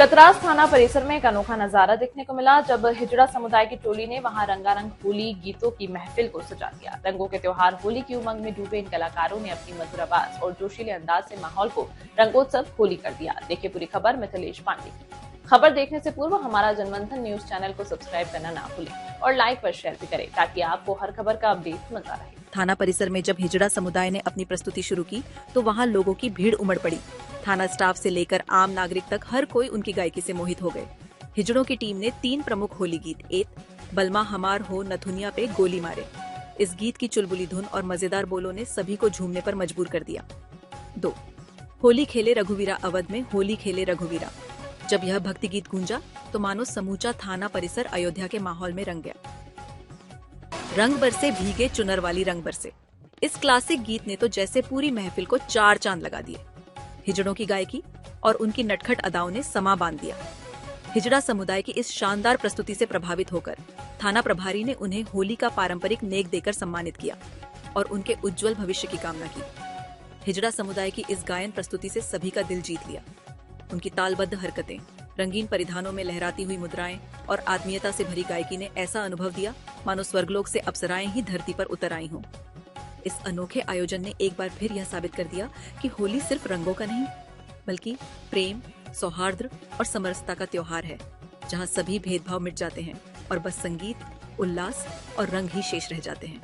कतरास थाना परिसर में एक अनोखा नजारा देखने को मिला जब हिजड़ा समुदाय की टोली ने वहां रंगारंग होली गीतों की महफिल को सजा दिया। रंगों के त्योहार होली की उमंग में डूबे इन कलाकारों ने अपनी मधुर आवाज और जोशीले अंदाज से माहौल को रंगोत्सव होली कर दिया। देखिए पूरी खबर मिथिलेश पांडे की। खबर देखने से पूर्व हमारा जनमंथन न्यूज चैनल को सब्सक्राइब करना ना भूलें और लाइक व शेयर भी करें ताकि आपको हर खबर का अपडेट मिलता रहे। थाना परिसर में जब हिजड़ा समुदाय ने अपनी प्रस्तुति शुरू की तो वहां लोगों की भीड़ उमड़ पड़ी। थाना स्टाफ से लेकर आम नागरिक तक हर कोई उनकी गायकी से मोहित हो गए। हिजड़ों की टीम ने 3 प्रमुख होली गीत एक बलमा हमार हो नथुनिया पे गोली मारे, इस गीत की चुलबुली धुन और मजेदार बोलों ने सभी को झूमने पर मजबूर कर दिया। 2 होली खेले रघुवीरा अवध में होली खेले रघुवीरा, जब यह भक्ति गीत गूंजा तो मानो समूचा थाना परिसर अयोध्या के माहौल में रंग गया। रंग बरसे भीगे चुनर वाली रंग बरसे, इस क्लासिक गीत ने तो जैसे पूरी महफिल को 4 चांद लगा दिए। हिजड़ों की गायकी और उनकी नटखट अदाओं ने समा बांध दिया। हिजड़ा समुदाय की इस शानदार प्रस्तुति से प्रभावित होकर थाना प्रभारी ने उन्हें होली का पारंपरिक नेक देकर सम्मानित किया और उनके उज्जवल भविष्य की कामना की। हिजड़ा समुदाय की इस गायन प्रस्तुति से सभी का दिल जीत लिया। उनकी तालबद्ध हरकतें, रंगीन परिधानों में लहराती हुई मुद्राएं और आत्मीयता से भरी गायकी ने ऐसा अनुभव दिया मानो स्वर्गलोक से अप्सराएं ही धरती पर उतर आई हों। इस अनोखे आयोजन ने एक बार फिर यह साबित कर दिया कि होली सिर्फ रंगों का नहीं बल्कि प्रेम, सौहार्द और समरसता का त्योहार है, जहां सभी भेदभाव मिट जाते हैं और बस संगीत, उल्लास और रंग ही शेष रह जाते हैं।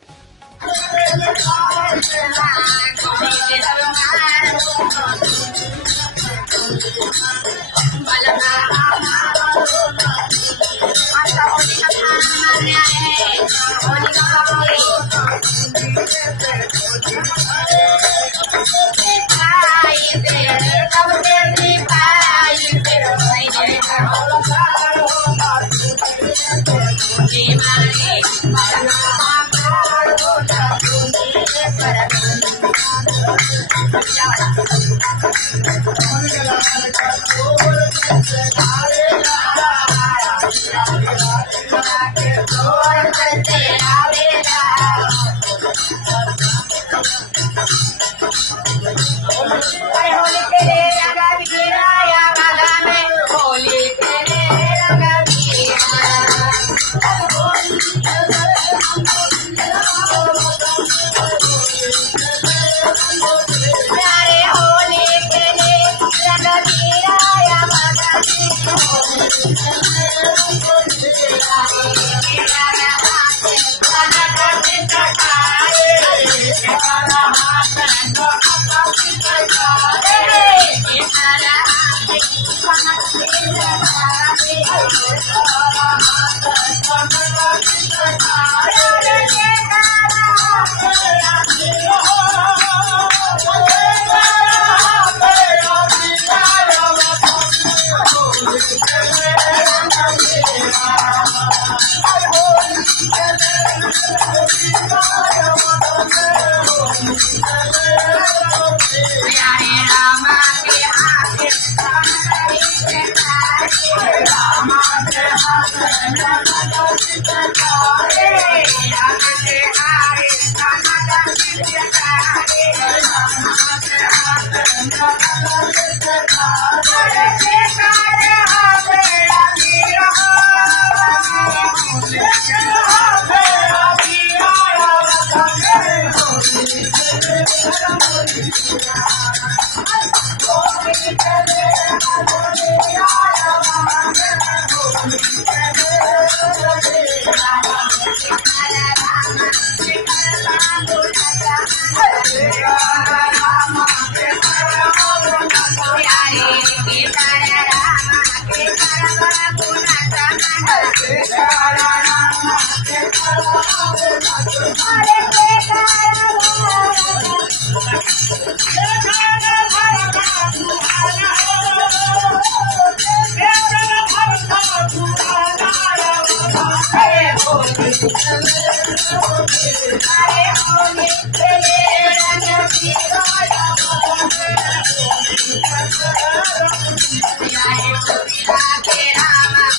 अरे